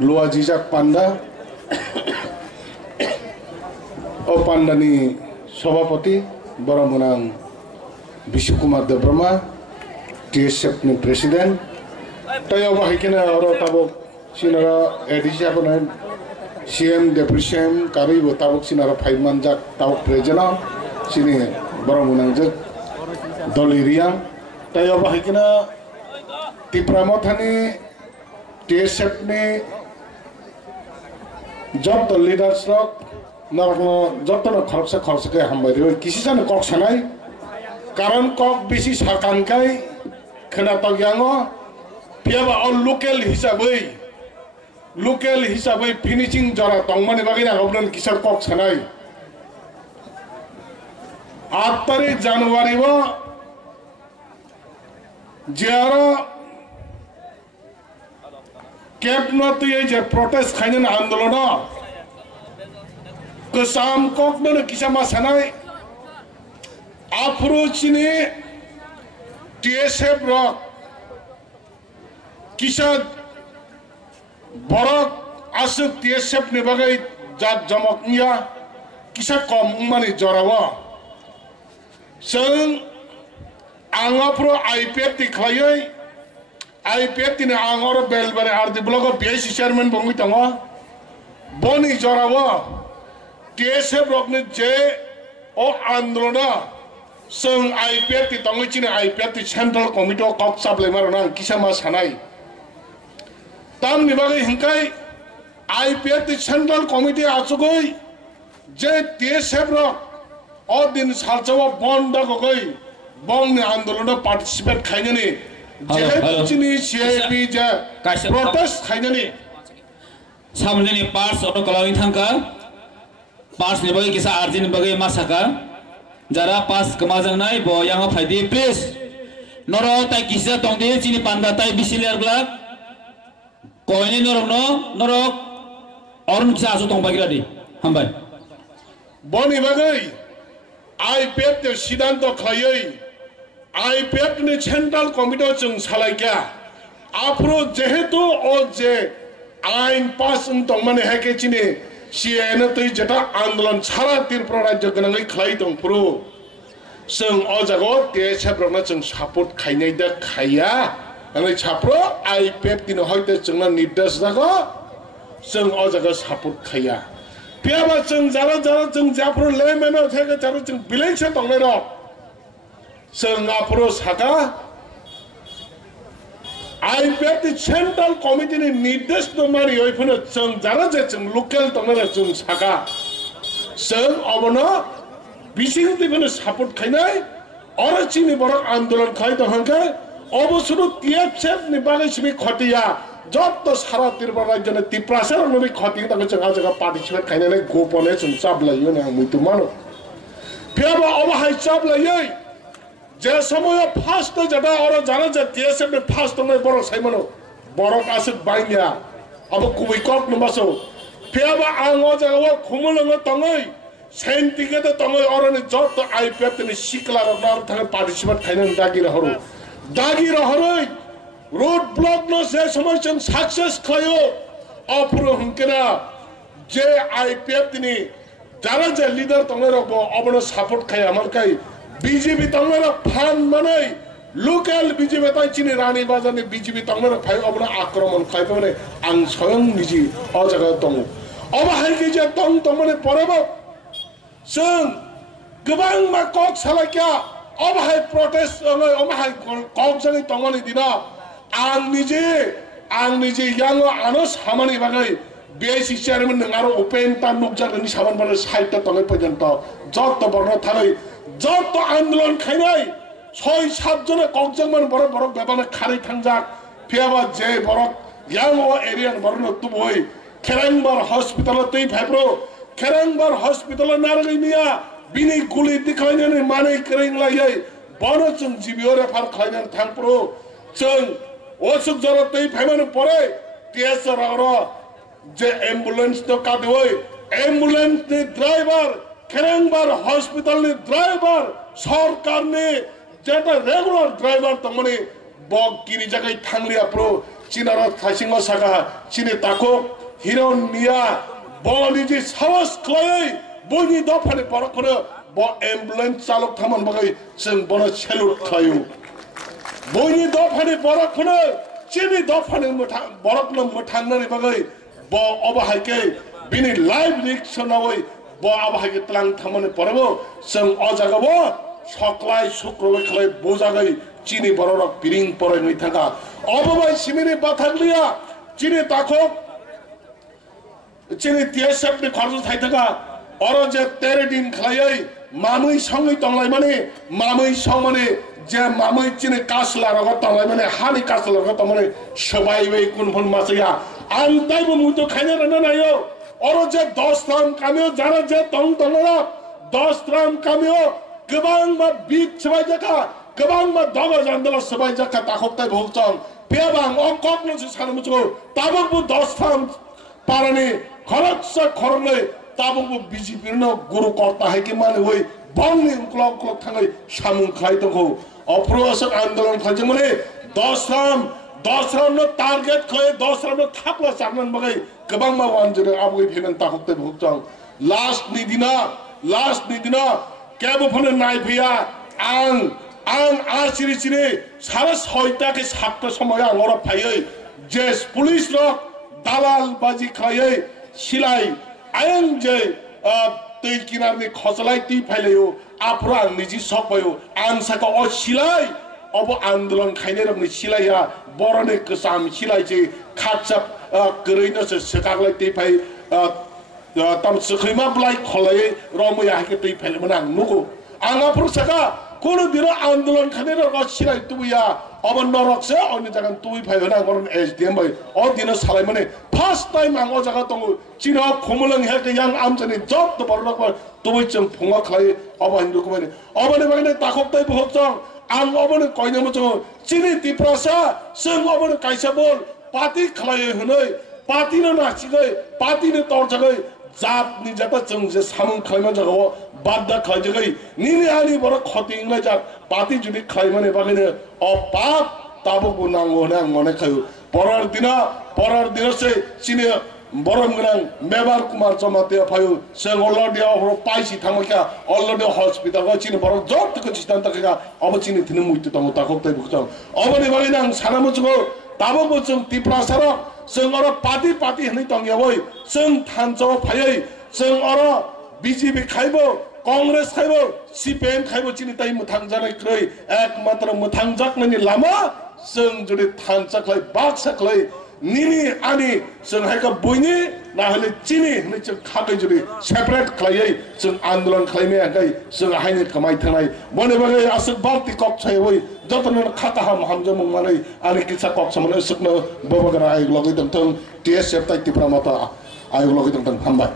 luar rijak panda o pandani সভাপতি বড়মুনাং Bishwakumar Debbarma TSF ni president তাই অবাহিকেনা আরো তাবক সিনারা এডিসি আপনা CM deputy CM কারি ও তাবক সিনারা ফাইমান জাক তাবক প্রেজেন্ট সিনি বড়মুনাং যে দলিরিয়া তাই অবাহিকেনা tiprama Thani TSF ni job the leaders rock নারকনো যতন খরচকে হামবাই রে কিসি জানে কক সানাই কারণ কক বেশি সাকানকাই খেনা তগিয়াঙো পিয়াবা অল লোকেল হিসাबै ফিনিশিং জরা তংমানি বাগি না হবন কিসার কক সানাই 8 তারিখ জানুয়ারি ও জিয়ারা ক্যাবনতি এই যে প্রটেস্ট খাইনেন আন্দোলন kesam kok dona kisa masanai approach ni TSF rock kisa borok asuk TSF ni bagai jat jamok niya kisa kom mani jorawa seng angapro Ipft ti klayoi Ipft ni angor belbare ardi blogo BIC chairman bongi tango boni jorawa TSF rockne je o androna seng Ipft ti tongi chine Ipft ti central committee kok sablai marona kisama sanai tam ni bagai hingkai Ipft ti central committee achugoi je TSF rock o din salchawa bond goi bong ni andolona participate khainani je chini CIP je protest khainani samne ni pass auto kalawin thangka pass ni bagi kisah arjin bagi masaka jara pass kemajang nai bo yang faidi please noro tai kisah tong de chini panda tai bisiler glak koine norok orun kisah asu tong bagi ladi hambai boni bagai Ipft de sidanto klayoi Ipft ni central committee chung salai kya apro jehetu o je ain pass tong mane hake chini CN tui jeta andolon chara Tripura rajyo ganangai khlai tong pro seng o jago TSF rokna chung support khainai da khaya anai chapro Ipft tin hoite chungna nirdesh dago seng o jago support khaya piaba chung jara chung japro lemeno theke jara chung bilengse tongnai rok seng apro saka Ipft central committee ni nirdesh no mari oiphone chung jara je chung local tongnai chung saka seng obono bising tibone support khainai ora chini borok andolon khai to hanka obosuru TSF ni bagai sibi khatiya jotto sara Tripura rajyo ni tiprasa ni khati ta chung ajaga participate khainai gopone chung chablai yo na muitu mano piaba obahai chablai যে সময় first যেটা ওরা জানা যে TSF নে first নয় বড় সাইমানো বড় কাছে বাইনিয়া আব কুবই কক নবাসো ফেবা আঙ্গ জাগাও খুমলঙ্গ তঙ্গই সেন্টিকেতে তঙ্গই ওরনে যত Ipft নি শিকলা রনার থাকে পার্টিসিপেট খাইনেন দাগি রহরই রোড ব্লক ন সে সময় চং সাকসেস খায়ো অপুর হুনকেনা যে Ipft নি যারা যে লিডার তঙ্গই রব অবন সাপোর্ট খাই আমার কাই BJP tangmara fan manai local BJP tai chini rani bazar ni BJP tangmara phai obna akraman khai pone ang soyong niji o jaga tong oba hai ke je tong mane porebo sung gobang ma kok salakya oba hai protest oba hai kok jangai tong mane dina ang nije yang anos hamani bagai BIC chairman ngaro open tan nuk jaga ni saban bana site ta tongai porjonto jot borno thalai যত আন্দোলন খাইনাই 6-7 জনে ককজংমান বড় বড় বেবানে খারি থাংজাক ফিয়াবা যে বড় young ও এরিয়ান বড় তুবই খেরাংবার hospital তুই ভাইব্রো খেরাংবার hospital নারগই মিয়া বিনি গুলি দিখাইনানি মানে করেংলাই বড় চং জিবিও রেফার খাইনান থাংপ্রো চং ওসুক জর তুই ভাইমানে পরে টিএসআর আর যে অ্যাম্বুলেন্স তো কাদই অ্যাম্বুলেন্স নি ড্রাইভার খেরাংবার হসপিটাল নি ড্রাইভার সরকার নি যেটা রেগুলার ড্রাইভার তমনে 버 기리자가 탕리 앞으로 지나라 다싱어 사가 지네 따고 히론니아 버니지 사와스 클라이 보니 더판에 버럭거려 버 앰뷸런스 चालक थामन बगै जों बनो सेलुट खायो बयनि दफानि बरकखौनो चिनि दफानि बरकनो मोथांनानै बगै ब अबहायके बिनि लाइफ रिस्क नावै ब अबहायके तलां थामन परबो जों अजागबो सकलाय सुक्रबै खलाय बोजागै चिनि बरक पिरिं परै मैथागा अबबाय सिमिनि बाथागलिया चिनि ताखो चिनि तियासबनि खर्च थाइथागा अरजे 13 दिन खलायै मामै संगै तंलाय माने मामै सं माने जे मामै चिनि कासला रग तंलाय माने हानि कासला रग तंलाय सबाइबै कुनफन मासया आंताइबो मुतो खाइने रन नायो अरजे 10 राम कामियो जारा जे तंग तंगरा 10 राम कामियो गोबां मा बिट सबाइ जाका गोबां मा दग जान्दला सबाइ जाका ताखोक्ताइ भोगचं पेबां अककनो सानमुचो ताबकबो 10 राम पारानि खरच खरनै ताबकबो बिजिपिनो गुरु कर्ता है कि माने वै बंनि क्लक क्लक थाङै सामुं खाइतखौ अप्रोसक आन्दोलन खाजि माने 10 राम न टार्गेट खै 10 राम न थाप्ला सारनन बगै गोबां मा वानजरे आबगै फेनन ताखोक्ताइ भोगचं लास्ट नि दिना केबो फने नाइफिया आं आसिरि सिरि सारा सयता के सातटा समय आंगरा फायै जेस पुलिस र दालाल बाजी खायै सिलाइ आयं जे तै किनारनि खसलाइ ती फाइलायो आफरो आं निजि सपायो आं साका अ सिलाइ अब आन्दोलन खाइने रंनि सिलाइया बरने कसाम सिलाइ जे खाचप गरैनसो सकागलाइ ती फाइ तम सखैमा ब्लाइ खलाइ रमया हाके ती फाइलमन आं नुगो आं आफरो साका कोनो दिन आन्दोलन खाइने रंग सिलाइ तुया अब नरकसे अन्य जगह तुई फाइ होना गरन एसडीएम भाइ अ दिन सालाइ माने फर्स्ट टाइम आं अ जगह तंगो चिना खोमलंग हे के yang आमचनि जब त बरनक तुबै जों फुङा खलाइ अब हिन्दुको माने अबने बगने ताखोक्ताइ भोगचं आं अबने कइने मचो चिनि तिप्रसा जों अबने काइसा बोल पार्टी खलाइ हुनै पार्टीनो नाचिगै पार्टीनो तर्चगै जात नि जता जों जे सामुं खलाइमा जगह बाद्दा खजगै निनि आनि बर खतिंलै जात पार्टी जुदि खलाइमाने बगने अ पाप ताबो नांगो ना मने खायो परार दिन से चिने बरम गरां मेबार कुमार चमाते फायो जों अलरेडी अरो पाइसि थांगोका अलरेडी हस्पिटाल ग चिने बर जब तक चितान तकगा अब चिने थिने मुइते तंगो ताखोक्ताइ भुक्चं अबने बगैना आं सानामचगो ताबो जों तिप्रासार जों अरो पार्टी हनै तंगयावै जों थानचो फायै जों अरो बीजेपी खाइबो कांग्रेस खाइबो सीपीएम खाइबो चिनि ताइ मुथां जानाय ख्रै एकमात्र मुथां जाकनानि लामा जों जुदि थानचाखलै बाक्साखलै निनि आनि जों हायका बयनि नाहले चिनि हनै जों खागै जुदि सेपारेट खलायै जों आन्दोलन खलायमे हाय जों हायनि कमाइ थानाय बने बगे असक बालति कक छयवै जतन खाता हम हमजो मंगनानै आनि किसा कक समन असकनो बबगरा आइ लगै दंथं टीएसएफ ताइ तिप्रा माता आइ लगै दंथं हामबाय